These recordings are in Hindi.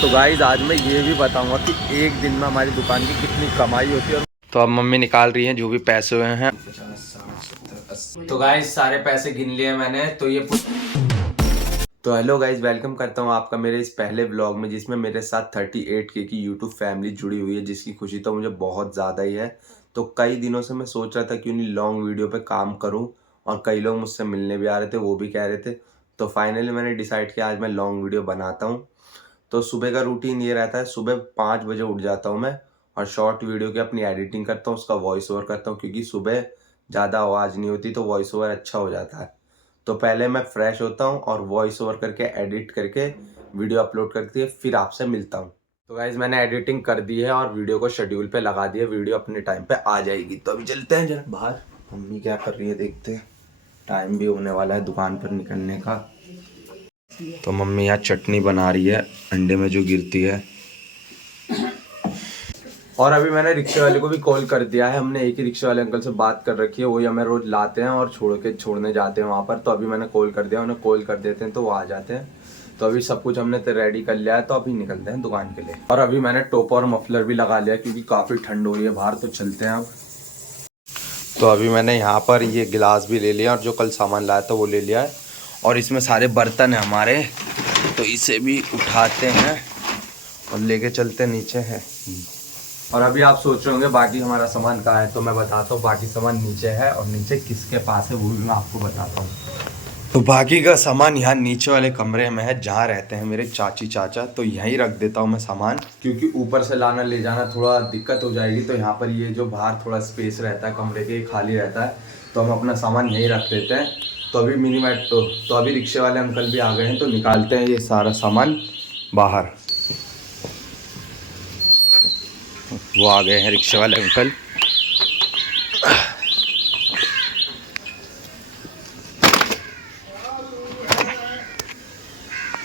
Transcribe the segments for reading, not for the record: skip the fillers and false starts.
तो गाइस आज मैं ये भी बताऊंगा कि एक दिन में हमारी दुकान की कितनी कमाई होती है। और तो अब मम्मी निकाल रही हैं जो भी पैसे हुए हैं। 50, 60, 70, 80। तो गाइस सारे पैसे गिन लिए मैंने। तो हेलो गाइस, वेलकम करता हूँ आपका मेरे इस पहले व्लॉग में, जिसमें मेरे साथ 38K की यूट्यूब फैमिली जुड़ी हुई है, जिसकी खुशी तो मुझे बहुत ज़्यादा ही है। तो कई दिनों से मैं सोच रहा था क्यों नहीं लॉन्ग वीडियो पे काम करूँ, और कई लोग मुझसे मिलने भी आ रहे थे, वो भी कह रहे थे। तो फाइनली मैंने डिसाइड किया आज मैं लॉन्ग वीडियो बनाता हूँ। तो सुबह का रूटीन ये रहता है, सुबह 5 बजे उठ जाता हूँ मैं, और शॉर्ट वीडियो की अपनी एडिटिंग करता हूँ, उसका वॉइस ओवर करता हूँ, क्योंकि सुबह ज़्यादा आवाज़ नहीं होती तो वॉइस ओवर अच्छा हो जाता है। तो पहले मैं फ्रेश होता हूँ और वॉइस ओवर करके एडिट करके वीडियो अपलोड करके फिर आपसे मिलता हूँ। तो गाइज मैंने एडिटिंग कर दी है और वीडियो को शेड्यूल पे लगा दिया, वीडियो अपने टाइम पे आ जाएगी। तो अभी चलते हैं जरा बाहर, मम्मी क्या कर रही है देखते हैं। टाइम भी होने वाला है दुकान पर निकलने का। तो मम्मी यहाँ चटनी बना रही है अंडे में जो गिरती है। और अभी मैंने रिक्शे वाले को भी कॉल कर दिया है, हमने एक ही रिक्शे वाले अंकल से बात कर रखी है, वही हमें रोज लाते हैं और छोड़ने जाते हैं वहाँ पर। तो अभी मैंने कॉल कर दिया, उन्हें कॉल कर देते हैं तो वो आ जाते हैं। तो अभी सब कुछ हमने तो रेडी कर लिया है, तो अभी निकलते हैं दुकान के लिए। और अभी मैंने टोपा और मफलर भी लगा लिया क्योंकि काफ़ी ठंड हो रही है बाहर। तो चलते हैं अब। तो अभी मैंने यहाँ पर ये गिलास भी ले लिया और जो कल सामान लाया था वो ले लिया है। और इसमें सारे बर्तन हैं हमारे, तो इसे भी उठाते हैं और लेके चलते नीचे है। और अभी आप सोच रहे होंगे बाकी हमारा सामान कहाँ है, तो मैं बताता हूँ बाकी सामान नीचे है, और नीचे किसके पास है वो भी मैं आपको बताता हूँ। तो बाकी का सामान यहाँ नीचे वाले कमरे में है जहाँ रहते हैं मेरे चाची चाचा। तो यहीं रख देता हूँ मैं सामान, क्योंकि ऊपर से लाना ले जाना थोड़ा दिक्कत हो जाएगी। तो यहाँ पर ये जो बाहर थोड़ा स्पेस रहता है कमरे के खाली रहता है, तो हम अपना सामान यहीं रख देते हैं। तो अभी मिनीमेट तो अभी रिक्शे वाले अंकल भी आ गए हैं, तो निकालते हैं ये सारा सामान बाहर। वो आ गए हैं रिक्शे वाले अंकल।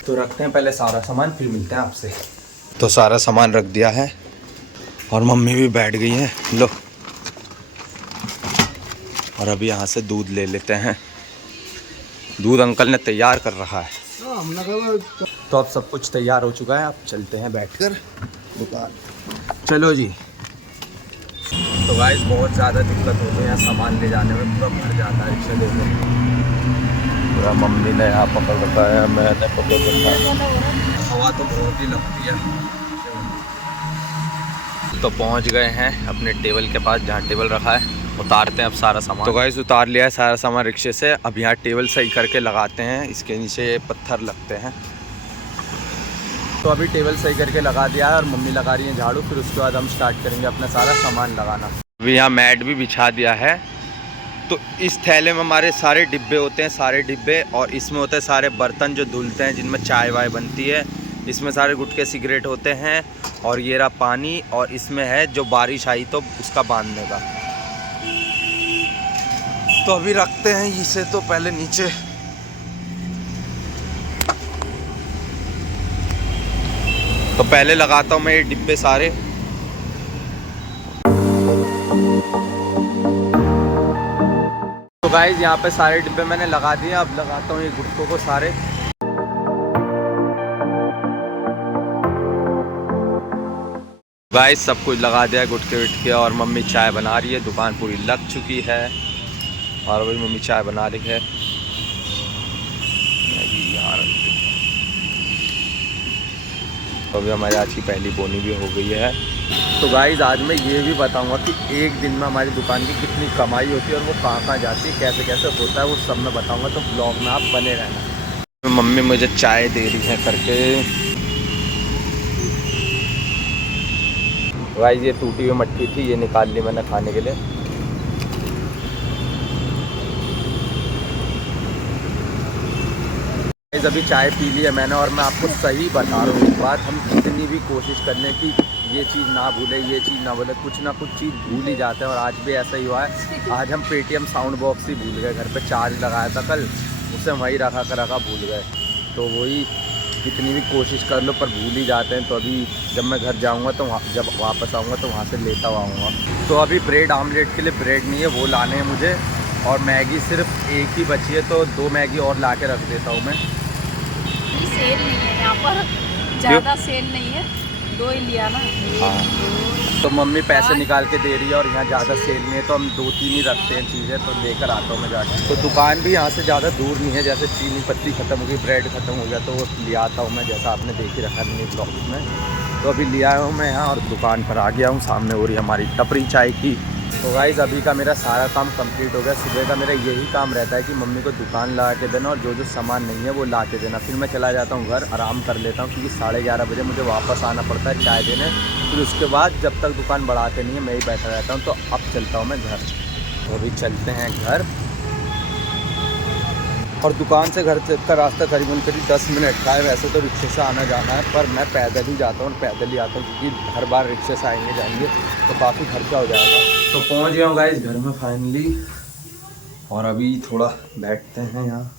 तो रखते हैं पहले सारा सामान, फिर मिलते हैं आपसे। तो सारा सामान रख दिया है और मम्मी भी बैठ गई है। लो, और अभी यहाँ से दूध ले लेते हैं। दूध अंकल ने तैयार कर रखा है। तो अब सब कुछ तैयार हो चुका है, अब चलते हैं बैठकर दुकान। चलो जी। तो गाइस बहुत ज़्यादा दिक्कत होती है यहाँ सामान ले जाने में, पूरा भर जाता है रिक्शा लेकर। पूरा मम्मी ने यहाँ पकड़ रखा है, मैंने पकड़ रखा है। हवा तो बहुत ही लगती है। तो पहुँच गए हैं अपने टेबल के पास जहाँ टेबल रखा है। उतारते हैं अब सारा सामान। तो गाइस उतार लिया है सारा सामान रिक्शे से। अब यहाँ टेबल सही करके लगाते हैं, इसके नीचे पत्थर लगते हैं। तो अभी टेबल सही करके लगा दिया है और मम्मी लगा रही है झाड़ू। फिर उसके बाद हम स्टार्ट करेंगे अपना सारा सामान लगाना। अभी यहाँ मैट भी बिछा दिया है। तो इस थैले में हमारे सारे डिब्बे होते हैं, सारे डिब्बे, और इसमें होते हैं सारे बर्तन जो धुलते हैं, जिनमें चाय वाय बनती है। इसमें सारे गुटके सिगरेट होते हैं, और ये रहा पानी, और इसमें है जो बारिश आई तो उसका बांधने का। तो अभी रखते हैं इसे तो पहले नीचे। तो पहले लगाता हूँ मैं ये डिब्बे सारे। तो गाइस यहाँ पे सारे डिब्बे मैंने लगा दिए। अब लगाता हूँ ये गुटकों को सारे। गाइस सब कुछ लगा दिया गुटके विटके, और मम्मी चाय बना रही है। दुकान पूरी लग चुकी है और अभी मम्मी चाय बना रही है। तो अभी हमारी आज की पहली बोनी भी हो गई है। तो गाइस आज मैं ये भी बताऊंगा कि एक दिन में हमारी दुकान की कितनी कमाई होती है और वो कहाँ जाती है, कैसे कैसे होता है, वो सब मैं बताऊंगा। तो ब्लॉग में आप बने रहना। मम्मी मुझे चाय दे रही है करके। गाइस ये टूटी हुई मट्टी थी, ये निकाल ली मैंने खाने के लिए। अभी चाय पी ली है मैंने, और मैं आपको सही बता रहा हूँ एक बात, हम कितनी भी कोशिश कर लें कि ये चीज़ ना भूले, ये चीज़ ना भूले, कुछ ना कुछ चीज़ भूल ही जाते हैं। और आज भी ऐसा ही हुआ है। आज हम पेटीएम साउंड बॉक्स ही भूल गए, घर पे चार्ज लगाया था कल, उसे वहीं रखा भूल गए। तो वही कितनी भी कोशिश कर लो पर भूल ही जाते हैं। तो अभी जब मैं घर जाऊँगा तो जब वापस आऊँगा तो वहाँ से लेता हुआ आऊँगा। तो अभी ब्रेड आमलेट के लिए ब्रेड नहीं है, वो लाने हैं मुझे। और मैगी सिर्फ एक ही बची है, तो 2 मैगी और ला के रख देता हूँ मैं। सेल नहीं है यहाँ पर, ज्यादा सेल नहीं है, 2 ही लिया ना। हाँ, तो मम्मी पैसे निकाल के दे रही है और यहाँ ज़्यादा सेल नहीं है तो हम 2-3 ही रखते हैं चीज़ें, तो लेकर आता हूँ मैं जाके। तो दुकान भी यहाँ से ज़्यादा दूर नहीं है, जैसे चीनी पत्ती ख़त्म हो गई, ब्रेड ख़त्म हो गया तो वो ले आता हूँ मैं, जैसा आपने देख ही रखा है मिनी ब्लॉग में। तो अभी ले आया हूँ मैं यहाँ और दुकान पर आ गया हूँ, सामने हो रही है हमारी टपरी चाय की। तो गाइज़ अभी का मेरा सारा काम कंप्लीट हो गया। सुबह का मेरा यही काम रहता है कि मम्मी को दुकान ला के देना और जो जो सामान नहीं है वो ला के देना। फिर मैं चला जाता हूँ घर, आराम कर लेता हूँ क्योंकि 11:30 बजे मुझे वापस आना पड़ता है चाय देने। फिर उसके बाद जब तक दुकान बढ़ाते नहीं है मैं ही बैठा रहता हूँ। तो अब चलता हूँ मैं घर। तो अभी चलते हैं घर, और दुकान से घर का रास्ता करीबन 10 मिनट का है। वैसे तो रिक्शे से आना जाना है पर मैं पैदल ही जाता हूँ, पैदल ही आता हूँ क्योंकि हर बार रिक्शे से आएंगे जाएंगे तो काफ़ी खर्चा हो जाएगा। तो पहुँच गया हूँ गाइस घर में फाइनली, और अभी थोड़ा बैठते हैं यहाँ।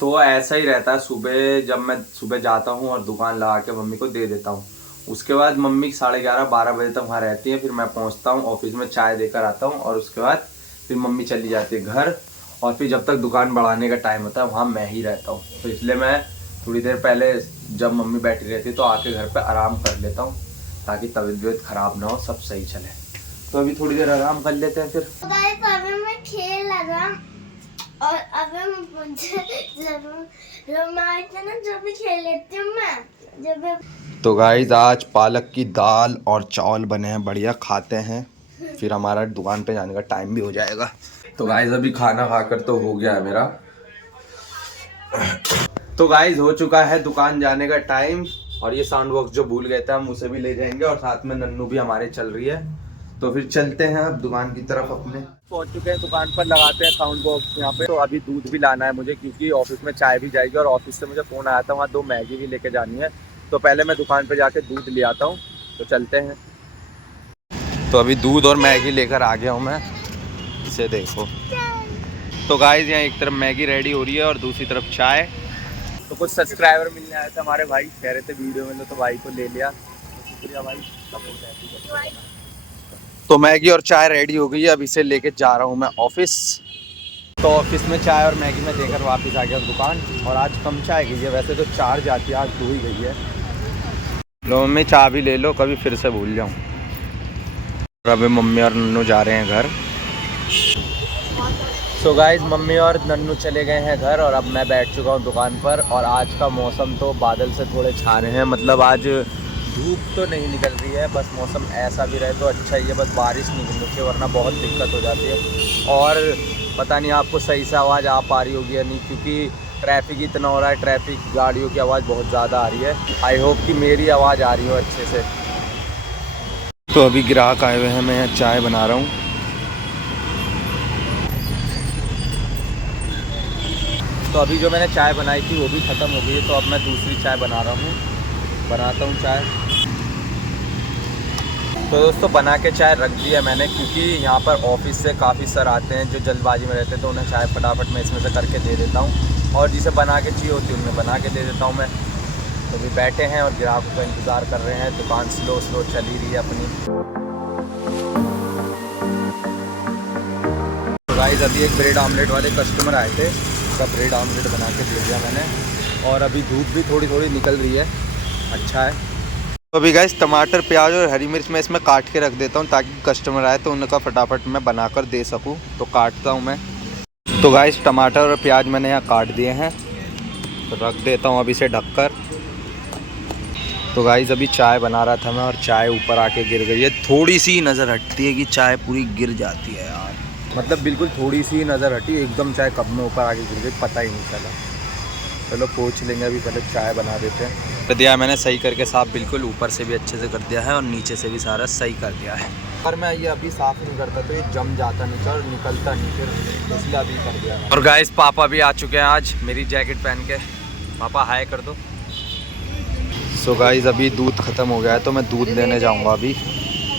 तो ऐसा ही रहता है, सुबह जब मैं सुबह जाता हूँ और दुकान लगा के मम्मी को दे देता हूँ, उसके बाद मम्मी 11:30-12 बजे तक वहाँ रहती है। फिर मैं पहुँचता हूँ ऑफिस में, चाय देकर आता हूँ और उसके बाद फिर मम्मी चली जाती है घर। और फिर जब तक दुकान बढ़ाने का टाइम होता है वहाँ मैं ही रहता हूँ। तो इसलिए मैं थोड़ी देर पहले जब मम्मी बैठी रहती है तो आके घर पे आराम कर लेता हूँ ताकि तबीयत ख़राब ना हो, सब सही चले। तो अभी थोड़ी देर आराम कर लेते हैं। फिर अभी मैं खेल लगा और अभी मुझे ना जो भी खेल लेती हूँ मैं जब। तो गाइस आज पालक की दाल और चावल बने हैं, बढ़िया खाते हैं, फिर हमारा दुकान पे जाने का टाइम भी हो जाएगा। तो गाइस अभी खाना खाकर तो हो गया है मेरा। तो गाइस हो चुका है दुकान जाने का टाइम, और ये साउंड बॉक्स जो भूल गए थे हम उसे भी ले जाएंगे, और साथ में नन्नू भी हमारे चल रही है। तो फिर चलते हैं अब दुकान की तरफ अपने। पहुंच चुके हैं दुकान पर, लगाते हैं साउंड बॉक्स यहाँ पे। तो अभी दूध भी लाना है मुझे क्योंकि ऑफिस में चाय भी जाएगी, और ऑफिस से मुझे फ़ोन आया था वहाँ 2 मैगी भी लेके जानी है। तो पहले मैं दुकान पे जाके दूध ले आता हूँ, तो चलते हैं। तो अभी दूध और मैगी लेकर आ गया हूँ मैं, इसे देखो। तो गाइस यहाँ एक तरफ मैगी रेडी हो रही है और दूसरी तरफ चाय। तो कुछ सब्सक्राइबर मिलने आए थे हमारे भाई, कह रहे थे वीडियो में लो, तो भाई को ले लिया। तो शुक्रिया भाई, सपोर्ट है। तो मैगी और चाय रेडी हो गई है, अब इसे लेके जा रहा हूँ मैं ऑफिस। तो ऑफिस में चाय और मैगी में देकर वापस आ गया दुकान, और आज कम चाय गई है, वैसे तो 4 जाती है, आज 2 ही गई है। लो मम्मी चाय भी ले लो, कभी फिर से भूल जाऊँ। और अभी मम्मी और नन्नू जा रहे हैं घर। सो गाइस मम्मी और नन्नू चले गए हैं घर, और अब मैं बैठ चुका हूँ दुकान पर। और आज का मौसम तो बादल से थोड़े छा रहे हैं, मतलब आज धूप तो नहीं निकल रही है, बस मौसम ऐसा भी रहे तो अच्छा ही है, बस बारिश नहीं गिरनी चाहिए वरना बहुत दिक्कत हो जाती है। और पता नहीं आपको सही से आवाज़ आ पा रही होगी या नहीं, क्योंकि ट्रैफिक इतना हो रहा है, ट्रैफिक गाड़ियों की आवाज़ बहुत ज़्यादा आ रही है। आई होप कि मेरी आवाज़ आ रही हो अच्छे से। तो अभी ग्राहक आए हुए हैं, मैं यहाँ चाय बना रहा हूँ। तो अभी जो मैंने चाय बनाई थी वो भी ख़त्म हो गई है, तो अब मैं दूसरी चाय बनाता हूँ चाय। तो दोस्तों बना के चाय रख दिया मैंने, क्योंकि यहाँ पर ऑफिस से काफ़ी सर आते हैं जो जल्दबाजी में रहते हैं, तो उन्हें चाय फटाफट मैं इसमें से करके दे देता हूँ, और जिसे बना के चाहिए होती है उन्हें बना के दे देता हूँ मैं। तो अभी बैठे हैं और ग्राहकों का इंतज़ार कर रहे हैं, दुकान स्लो चल ही रही है अपनी। तो गाइस अभी एक ब्रेड आमलेट वाले कस्टमर आए थे, उसका ब्रेड आमलेट बना के दे दिया मैंने, और अभी धूप भी थोड़ी थोड़ी निकल रही है, अच्छा है। तो अभी गाइस टमाटर प्याज और हरी मिर्च मैं इसमें काट के रख देता हूँ ताकि कस्टमर आए तो उनका फटाफट मैं बनाकर दे सकूँ, तो काटता हूँ मैं। तो गाइस टमाटर और प्याज मैंने यहाँ काट दिए हैं, तो रख देता हूँ अब इसे ढककर। तो गाइस अभी चाय बना रहा था मैं, और चाय ऊपर आके गिर गई है। थोड़ी सी नज़र हटती है कि चाय पूरी गिर जाती है यार, मतलब बिल्कुल थोड़ी सी नज़र हटी, एकदम चाय कब में ऊपर आके गिर गई पता ही नहीं चला। चलो पूछ लेंगे, अभी पहले चाय बना देते हैं। कर दिया मैंने सही करके साफ़, बिल्कुल ऊपर से भी अच्छे से कर दिया है और नीचे से भी सारा सही कर दिया है। और मैं ये अभी साफ़ नहीं करता तो ये जम जाता नीचे और निकलता नहीं, फिर इसलिए अभी कर दिया। और गाइस पापा भी आ चुके हैं आज मेरी जैकेट पहन के। पापा हाय कर दो। सो गाइस अभी दूध ख़त्म हो गया है तो मैं दूध लेने जाऊँगा अभी।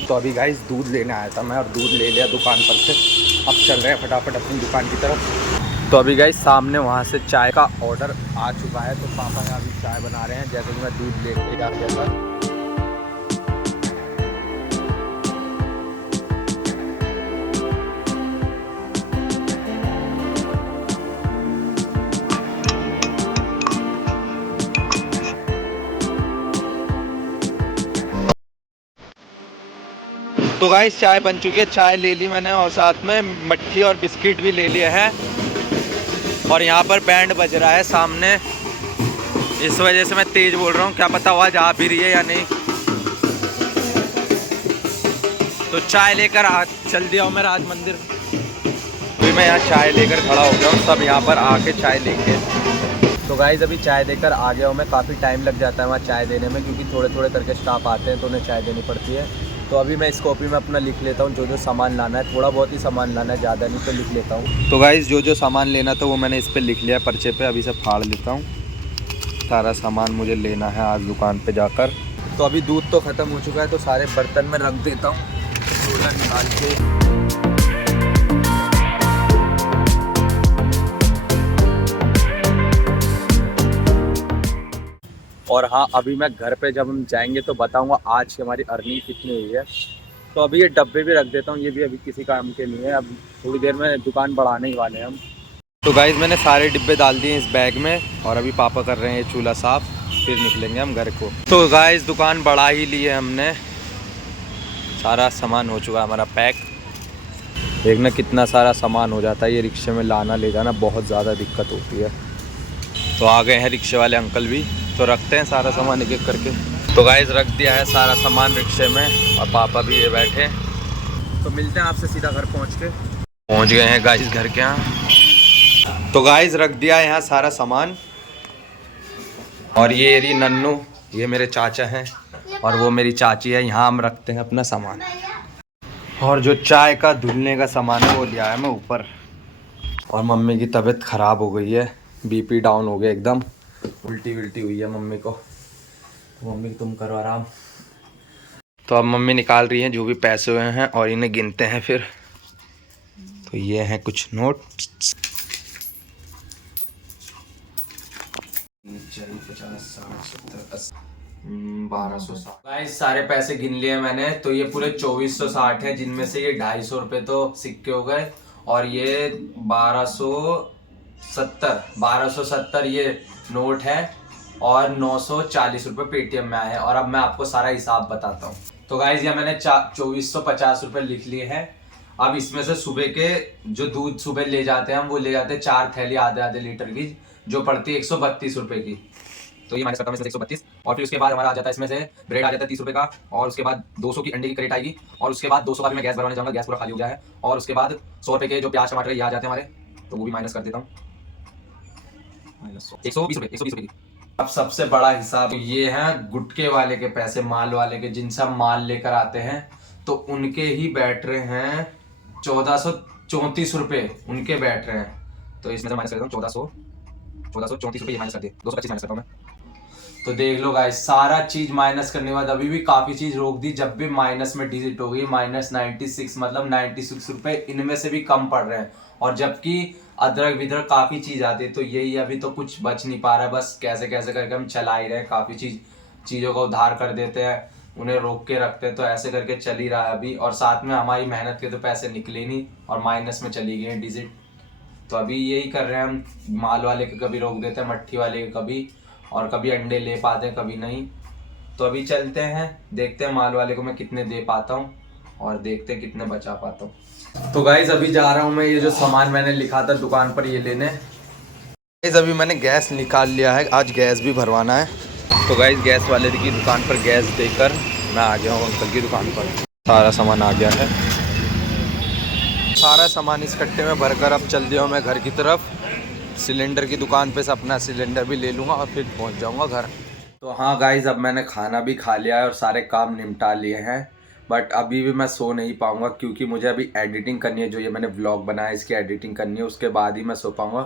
तो अभी गाइस दूध लेने आया था मैं, और दूध ले लिया दुकान पर से। अब चल रहे हैं फटाफट अपनी दुकान की तरफ। तो अभी गाइस सामने वहाँ से चाय का ऑर्डर आ चुका है, तो पापा यहाँ अभी चाय बना रहे हैं, जैसे कि मैं दूध लेके आ गया था। तो गाइस चाय बन चुकी है, चाय ले ली मैंने और साथ में मट्ठी और बिस्किट भी ले लिए हैं। और यहाँ पर बैंड बज रहा है सामने, इस वजह से मैं तेज बोल रहा हूँ, क्या पता आवाज़ आ भी रही है या नहीं। तो चाय लेकर चल दिया हूँ मैं राज मंदिर। अभी मैं यहाँ चाय लेकर खड़ा हो गया हूँ, सब यहाँ पर आके चाय लेंगे। तो गाइस अभी चाय देकर आ गया हूँ मैं। काफ़ी टाइम लग जाता है वहाँ चाय देने में, क्योंकि थोड़े थोड़े करके स्टाफ आते हैं तो उन्हें चाय देनी पड़ती है। तो अभी मैं इस कॉपी में अपना लिख लेता हूँ जो जो सामान लाना है। थोड़ा बहुत ही सामान लाना है, ज़्यादा नहीं तो लिख लेता हूँ। तो गाइस जो जो सामान लेना था वो मैंने इस पर लिख लिया पर्चे पे। अभी से फाड़ लेता हूँ। सारा सामान मुझे लेना है आज दुकान पे जाकर। तो अभी दूध तो ख़त्म हो चुका है, तो सारे बर्तन में रख देता हूँ सोडा निकाल के। और हाँ, अभी मैं घर पे जब हम जाएंगे तो बताऊंगा आज की हमारी अर्निंग कितनी हुई है। तो अभी ये डब्बे भी रख देता हूँ, ये भी अभी किसी काम के नहीं है। अब थोड़ी देर में दुकान बढ़ाने ही वाले हैं हम। तो गाइस मैंने सारे डिब्बे डाल दिए इस बैग में और अभी पापा कर रहे हैं ये चूल्हा साफ़, फिर निकलेंगे हम घर को। तो गाइस दुकान बढ़ा ही ली है हमने, सारा सामान हो चुका है हमारा पैक। देखना कितना सारा सामान हो जाता है, ये रिक्शे में लाना ले जाना बहुत ज़्यादा दिक्कत होती है। तो आ गए हैं रिक्शे वाले अंकल भी, तो रखते हैं सारा सामान एक एक करके। तो गाइस रख दिया है सारा सामान रिक्शे में और पापा भी ये बैठे। तो मिलते हैं आपसे सीधा घर पहुंच गए हैं गाइस घर के यहाँ। तो गाइस रख दिया है यहाँ सारा सामान। और ये रही नन्नू, ये मेरे चाचा हैं और वो मेरी चाची है। यहाँ हम रखते हैं अपना सामान। और जो चाय का धुलने का सामान है वो लिया है मैं ऊपर। और मम्मी की तबीयत ख़राब हो गई है, बीपी डाउन हो गया एकदम, उल्टी विल्टी हुई है मम्मी को। तो मम्मी तुम करो आराम। तो अब मम्मी निकाल रही हैं जो भी पैसे हुए हैं और इन्हें गिनते हैं फिर। तो ये हैं कुछ नोट, 50, 60, 70, 80, 1260। गाइस सारे पैसे गिन लिए मैंने। तो ये पूरे 2460 है, जिनमें से ये 250 रुपये तो सिक्के हो गए और ये 1270 ये नोट है और 940 रुपये पेटीएम में आए हैं। और अब मैं आपको सारा हिसाब बताता हूँ। तो गाइस ये मैंने 2450 रुपये लिख लिए हैं। अब इसमें से सुबह के जो दूध सुबह ले जाते हैं हम, वो ले जाते हैं 4 थैली आधे लीटर की, जो पड़ती है 132 रुपये की। तो ये माइनस करता हूँ इसमें से 132। और फिर उसके बाद हमारा आ जाता है इसमें से ब्रेड आ जाता है 30 रुपये का। और उसके बाद 200 की अंडे की क्रेट आएगी। और उसके बाद 200 का भी मैं गैस भरवाने जाऊँगा, गैस पूरा खाली हो गया है। और उसके बाद 100 रुपये के जो प्याज टमाटर ये आ जाते हैं हमारे, तो वो भी माइनस कर देता हूँ। 120 रुपये की। अब सबसे बड़ा हिसाब ये है गुटके वाले के पैसे, माल वाले के, जिनसे हम माल लेकर आते हैं। तो उनके ही बैठ रहे हैं 1434 रुपये, उनके बैठ रहे हैं। तो इसमें से माइनस कर देता हूँ 1434 रुपये, ये माइनस कर दिए, 225 माइनस करता हूँ मैं। तो देख लो गाइस, सारा चीज माइनस करने के बाद अभी भी काफी चीज रोक दी। जब भी माइनस में डिजिट हो गई -96, मतलब 96 रुपये इनमें से भी कम पड़ रहे हैं। और जबकि अदरक विदरक काफी चीज आती है, तो यही अभी तो कुछ बच नहीं पा रहा है। बस कैसे कैसे करके हम चला ही रहे हैं। काफी चीजों का उधार कर देते हैं, उन्हें रोक के रखते हैं, तो ऐसे करके चल ही रहा है अभी। और साथ में हमारी मेहनत के तो पैसे निकले नहीं और माइनस में चली गई डिजिट। तो अभी यही कर रहे हैं हम, माल वाले के कभी रोक देते हैं, मट्ठी वाले के कभी, और कभी अंडे ले पाते हैं कभी नहीं। तो अभी चलते हैं, देखते हैं माल वाले को मैं कितने दे पाता हूँ और देखते हैं कितने बचा पाता हूँ। तो गाइज अभी जा रहा हूँ मैं ये जो सामान मैंने लिखा था दुकान पर ये लेने। गाइज अभी मैंने गैस निकाल लिया है, आज गैस भी भरवाना है। तो गाइज गैस वाले की दुकान पर गैस देकर मैं आ गया हूँ अंकल की दुकान पर। सारा सामान आ गया है, सारा सामान इस कट्टे में भरकर अब चल दिया हूँ मैं घर की तरफ। सिलेंडर की दुकान पे से अपना सिलेंडर भी ले लूँगा और फिर पहुँच जाऊँगा घर। तो हाँ गाइज अब मैंने खाना भी खा लिया है और सारे काम निपटा लिए हैं। बट अभी भी मैं सो नहीं पाऊँगा, क्योंकि मुझे अभी एडिटिंग करनी है। जो ये मैंने व्लॉग बनाया इसकी एडिटिंग करनी है, उसके बाद ही मैं सो पाऊँगा।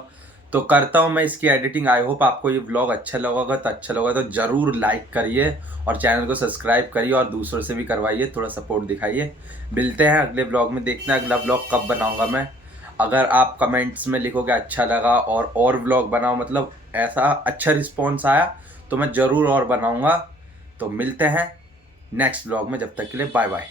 तो करता हूँ मैं इसकी एडिटिंग। आई होप आपको ये व्लॉग अच्छा लगा होगा। तो अच्छा लगा तो ज़रूर लाइक करिए और चैनल को सब्सक्राइब करिए और दूसरों से भी करवाइए, थोड़ा सपोर्ट दिखाइए। मिलते हैं अगले व्लॉग में, देखना अगला व्लॉग कब बनाऊँगा मैं। अगर आप कमेंट्स में लिखोगे अच्छा लगा और व्लॉग बनाओ, मतलब ऐसा अच्छा रिस्पॉन्स आया, तो मैं ज़रूर और बनाऊँगा। तो मिलते हैं नेक्स्ट व्लॉग में, जब तक के लिए बाय बाय।